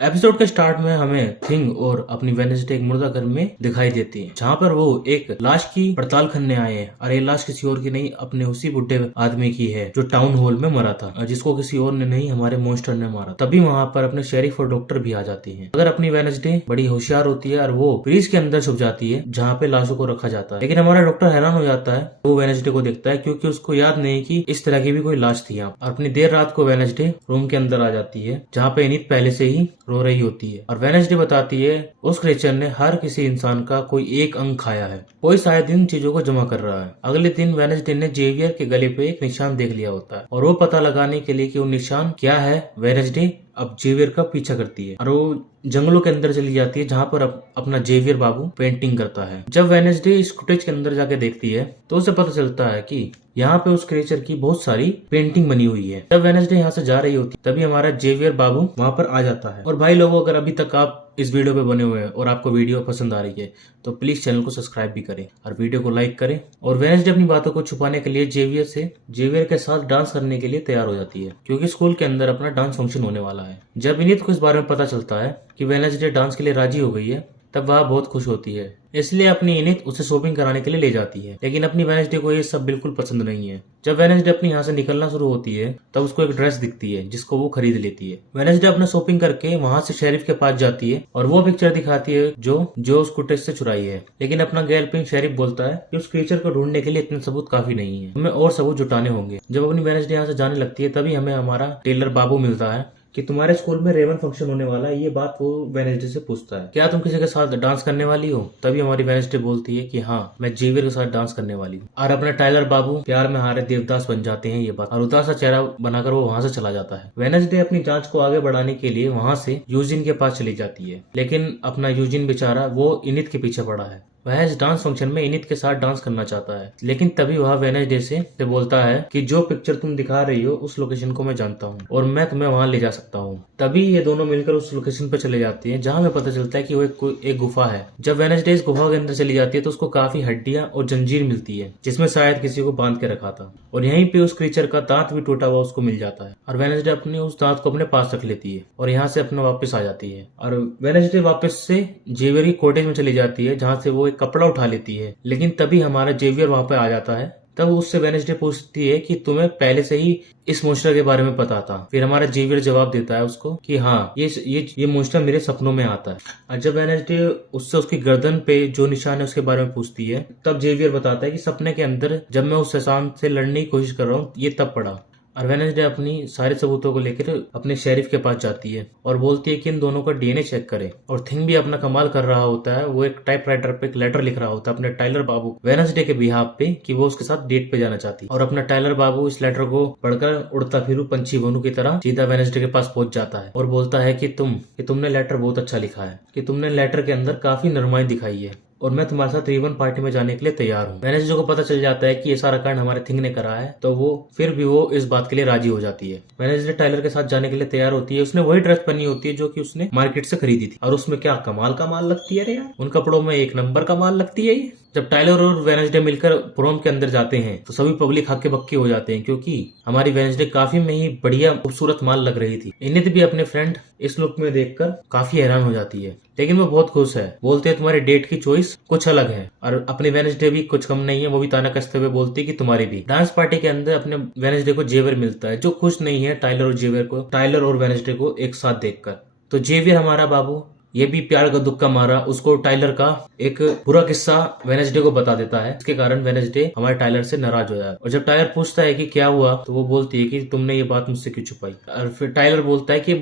Episode के start में हमें थिंग और अपनी वेडनेसडे एक मुर्दा घर में दिखाई देती है, जहाँ पर वो एक लाश की पड़ताल करने आए हैं। और ये लाश किसी और की नहीं, अपने उसी बुढ़े आदमी की है जो टाउन हॉल में मरा था, जिसको किसी और ने नहीं, हमारे मॉन्स्टर ने मारा। तभी वहाँ पर अपने शेरिफ और डॉक्टर भी आ जाती है। अगर अपनी वेडनेसडे बड़ी होशियार होती है और वो फ्रीज के अंदर छुप जाती है जहाँ पे लाशों को रखा जाता है। लेकिन हमारा डॉक्टर हैरान हो जाता है, वो वेडनेसडे को देखता है क्योंकि उसको याद नहीं कि इस तरह की भी कोई लाश थी यहाँ। अपनी देर रात को वेडनेसडे रूम के अंदर आ जाती है जहाँ पे एनीत पहले से ही रो रही होती है। और वेडनेसडे बताती है उस क्रिएचर ने हर किसी इंसान का कोई एक अंग खाया है, कोई शायद इन चीजों को जमा कर रहा है। अगले दिन वेडनेसडे ने जेवियर के गले पे एक निशान देख लिया होता है और वो पता लगाने के लिए कि वो निशान क्या है, वेडनेसडे अब जेवियर का पीछा करती है और वो जंगलों के अंदर चली जाती है जहाँ पर अपना जेवियर बाबू पेंटिंग करता है। जब वेडनेसडे इस फुटेज के अंदर जाके देखती है तो उसे पता चलता है कि यहाँ पे उस क्रिएचर की बहुत सारी पेंटिंग बनी हुई है। जब वेडनेसडे यहाँ से जा रही होती तभी हमारा जेवियर बाबू वहाँ पर आ जाता है। और भाई लोगों, अगर अभी तक आप इस वीडियो पे बने हुए हैं और आपको वीडियो पसंद आ रही है तो प्लीज चैनल को सब्सक्राइब भी करें और वीडियो को लाइक करें। और वेडनेसडे अपनी बातों को छुपाने के लिए जेवियर के साथ डांस करने के लिए तैयार हो जाती है, क्योंकि स्कूल के अंदर अपना डांस फंक्शन होने वाला है। जब इनित को इस बारे में पता चलता है कि वेडनेसडे डांस के लिए राजी हो गई है तब वह बहुत खुश होती है, इसलिए अपनी इनित उसे शॉपिंग कराने के लिए ले जाती है। लेकिन अपनी वेडनेसडे को ये सब बिल्कुल पसंद नहीं है। जब वेडनेसडे अपनी यहाँ से निकलना शुरू होती है तब उसको एक ड्रेस दिखती है जिसको वो खरीद लेती है। वेडनेसडे अपना शॉपिंग करके वहाँ से शेरिफ के पास जाती है और वो पिक्चर दिखाती है जो उस फुटेज से चुराई है। लेकिन अपना गर्लफ्रेंड शेरिफ बोलता है कि उस क्रिएचर को ढूंढने के लिए इतने सबूत काफी नहीं है, हमें और सबूत जुटाने होंगे। जब अपनी वेडनेसडे यहाँ से जाने लगती है तभी हमें हमारा टेलर बाबू मिलता है कि तुम्हारे स्कूल में रेवन फंक्शन होने वाला है। ये बात वो वेडनेसडे से पूछता है, क्या तुम किसी के साथ डांस करने वाली हो? तभी हमारी वेडनेसडे बोलती है कि हाँ, मैं जेवियर के साथ डांस करने वाली हूँ। और अपना टाइलर बाबू प्यार में हारे देवदास बन जाते हैं ये बात, और उदास सा चेहरा बनाकर वो वहाँ से चला जाता है। वेडनेसडे अपनी जांच को आगे बढ़ाने के लिए वहाँ से यूजिन के पास चली जाती है, लेकिन अपना यूजिन बेचारा वो इनित के पीछे पड़ा है। वह इस डांस फंक्शन में इनित के साथ डांस करना चाहता है, लेकिन तभी वह वेडनेसडे से बोलता है कि जो पिक्चर तुम दिखा रही हो उस लोकेशन को मैं जानता हूँ और मैं तुम्हें वहां ले जा सकता हूँ। तभी ये दोनों मिलकर उस लोकेशन पर चले जाते हैं जहाँ हमें पता चलता है कि वो एक गुफा है। जब वेडनेसडे इस गुफा के अंदर चली जाती है तो उसको काफी हड्डियां और जंजीर मिलती है जिसमें शायद किसी को बांध के रखा था, और यहीं पे उस क्रीचर का दांत भी टूटा हुआ उसको मिल जाता है। और वेडनेसडे अपने उस दांत को अपने पास रख लेती है और यहाँ से अपना वापस आ जाती है। और वेडनेसडे वापस से जेवियर की कॉटेज में चली जाती है जहाँ से वो एक कपड़ा उठा लेती है। लेकिन तभी हमारा जेवियर वहां पर आ जाता है। तब उससे वेडनेसडे पूछती है कि तुम्हें पहले से ही इस मॉन्स्टर के बारे में पता था? फिर हमारा जेवियर जवाब देता है उसको कि हाँ, ये मॉन्स्टर मेरे सपनों में आता है। और जब वेडनेसडे उससे उसकी गर्दन पे जो निशान है उसके बारे में पूछती है तब जेवियर बताता है कि सपने के अंदर जब मैं उस शैतान से लड़ने की कोशिश कर रहा हूँ ये तब पड़ा। और वेडनेसडे अपनी सारे सबूतों को लेकर अपने शेरिफ के पास जाती है और बोलती है कि इन दोनों का डीएनए चेक करे। और थिंग भी अपना कमाल कर रहा होता है, वो एक टाइपराइटर पे एक लेटर लिख रहा होता है अपने टाइलर बाबू वेडनेसडे के बिहाफ पे कि वो उसके साथ डेट पे जाना चाहती है। और अपना टाइलर बाबू इस लेटर को पढ़कर उड़ता फिरू पंछी बनू की तरह सीधा वेडनेसडे के पास पहुंच जाता है और बोलता है कि तुमने लेटर बहुत अच्छा लिखा है, कि तुमने लेटर के अंदर काफी नरमाई दिखाई है और मैं तुम्हारे साथ रिबन पार्टी में जाने के लिए तैयार हूँ। वेडनेसडे को पता चल जाता है कि ये सारा कांड हमारे थिंग ने करा है, तो वो फिर भी वो इस बात के लिए राजी हो जाती है। वेडनेसडे टाइलर के साथ जाने के लिए तैयार होती है। उसने वही ड्रेस पहनी होती है जो कि उसने मार्केट से खरीदी थी, और उसमें क्या कमाल का माल लगती है रे यार, उन कपड़ों में एक नंबर का माल लगती है ये। जब टाइलर और वेडनेसडे मिलकर प्रोम के अंदर जाते हैं तो सभी पब्लिक हक्के बक्के हो जाते हैं, क्योंकि हमारी वेडनेसडे काफी में ही बढ़िया खूबसूरत माल लग रही थी। इनित भी अपने फ्रेंड इस लुक में देखकर काफी हैरान हो जाती है, लेकिन वो बहुत खुश है। बोलते हैं तुम्हारी डेट की चॉइस कुछ अलग है, और अपनी वेडनेसडे भी कुछ कम नहीं है, वो भी ताना कसते हुए बोलती है कि तुम्हारी भी। डांस पार्टी के अंदर अपने वेडनेसडे को जेवियर मिलता है जो खुश नहीं है टाइलर और वेडनेसडे को एक साथ देखकर। तो जेवियर हमारा बाबू ये भी प्यार का दुख का मारा उसको टाइलर का एक बुरा किस्सा वेडनेसडे को बता देता है, इसके कारण वेडनेसडे हमारे टाइलर से नाराज हो जाता है। और जब टाइलर पूछता है कि क्या हुआ तो वो बोलती है कि तुमने ये बात मुझसे क्यों छुपाई। और फिर टाइलर बोलता है कि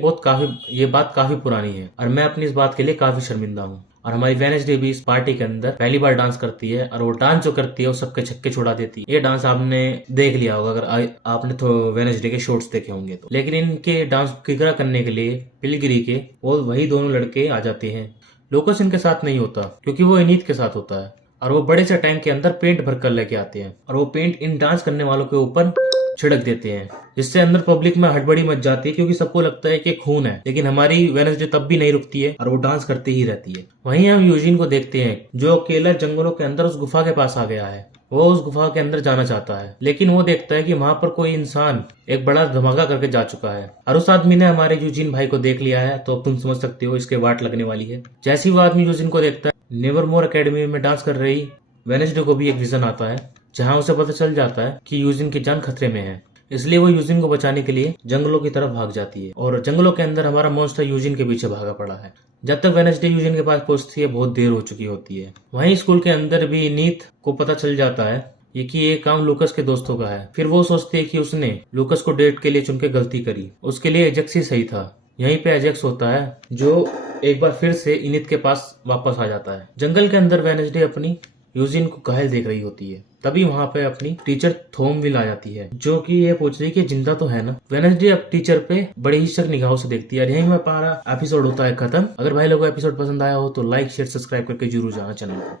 ये बात काफी पुरानी है और मैं अपनी इस बात के लिए काफी शर्मिंदा हूँ। और हमारी वेडनेसडे भी इस पार्टी के अंदर पहली बार डांस करती है, और वो डांस जो करती है वो सबके छक्के छुड़ा देती है। ये डांस आपने देख लिया होगा अगर आपने तो वेडनेसडे के शॉर्ट्स देखे होंगे तो। लेकिन इनके डांस किकरा करने के लिए पिलगिरी के वो वही दोनों लड़के आ जाते हैं। लोकस इनके साथ नहीं होता क्योंकि वो इनित के साथ होता है, और वो बड़े से टैंक के अंदर पेंट भर कर लेके आते हैं और वो पेंट इन डांस करने वालों के ऊपर छिड़क देते हैं, जिससे अंदर पब्लिक में हड़बड़ी मच जाती है क्योंकि सबको लगता है कि खून है। लेकिन हमारी वेडनेसडे तब भी नहीं रुकती है और वो डांस करती ही रहती है। वहीं हम यूजिन को देखते हैं जो अकेला जंगलों के अंदर उस गुफा के पास आ गया है वो उस गुफा के अंदर जाना चाहता है, लेकिन वो देखता है कि वहां पर कोई इंसान एक बड़ा धमाका करके जा चुका है और उस आदमी ने हमारे यूजिन भाई को देख लिया है। तो अब तुम समझ सकते हो इसके वाट लगने वाली है। जैसे ही वो आदमी यूजिन को देखता है, नेवरमोर एकेडमी में डांस कर रही वेडनेसडे को भी एक विजन आता है, जहाँ उसे पता चल जाता है कि यूजिन की जान खतरे में है। इसलिए वो यूजिन को बचाने के लिए जंगलों की तरफ भाग जाती है और जंगलों के अंदर हमारा मॉन्स्टर यूजिन के पीछे भागा पड़ा है। जब तक वेडनेसडे यूजिन के पास पहुंचती है, बहुत देर हो चुकी होती है। वहीं स्कूल के अंदर भी नीथ को पता चल जाता है कि ये काम लूकस के दोस्तों का है। फिर वो सोचती है कि उसने लूकस को डेट के लिए चुन के गलती करी, उसके लिए एजेक्स ही सही था। यहीं पे एजेक्स होता है जो एक बार फिर से इनिथ के पास वापस आ जाता है। जंगल के अंदर वेडनेसडे अपनी यूजिन को घायल देख रही होती है। तभी वहां पे अपनी टीचर थोमविल आ जाती है, जो कि ये पूछ रही है कि जिंदा तो है ना। वेडनेसडे अब टीचर पे बड़ी ही शक निगाहों से देखती है और यहीं में हमारा एपिसोड होता है खत्म। अगर भाई लोगों को एपिसोड पसंद आया हो तो लाइक शेयर सब्सक्राइब करके जरूर जाना चैनल को।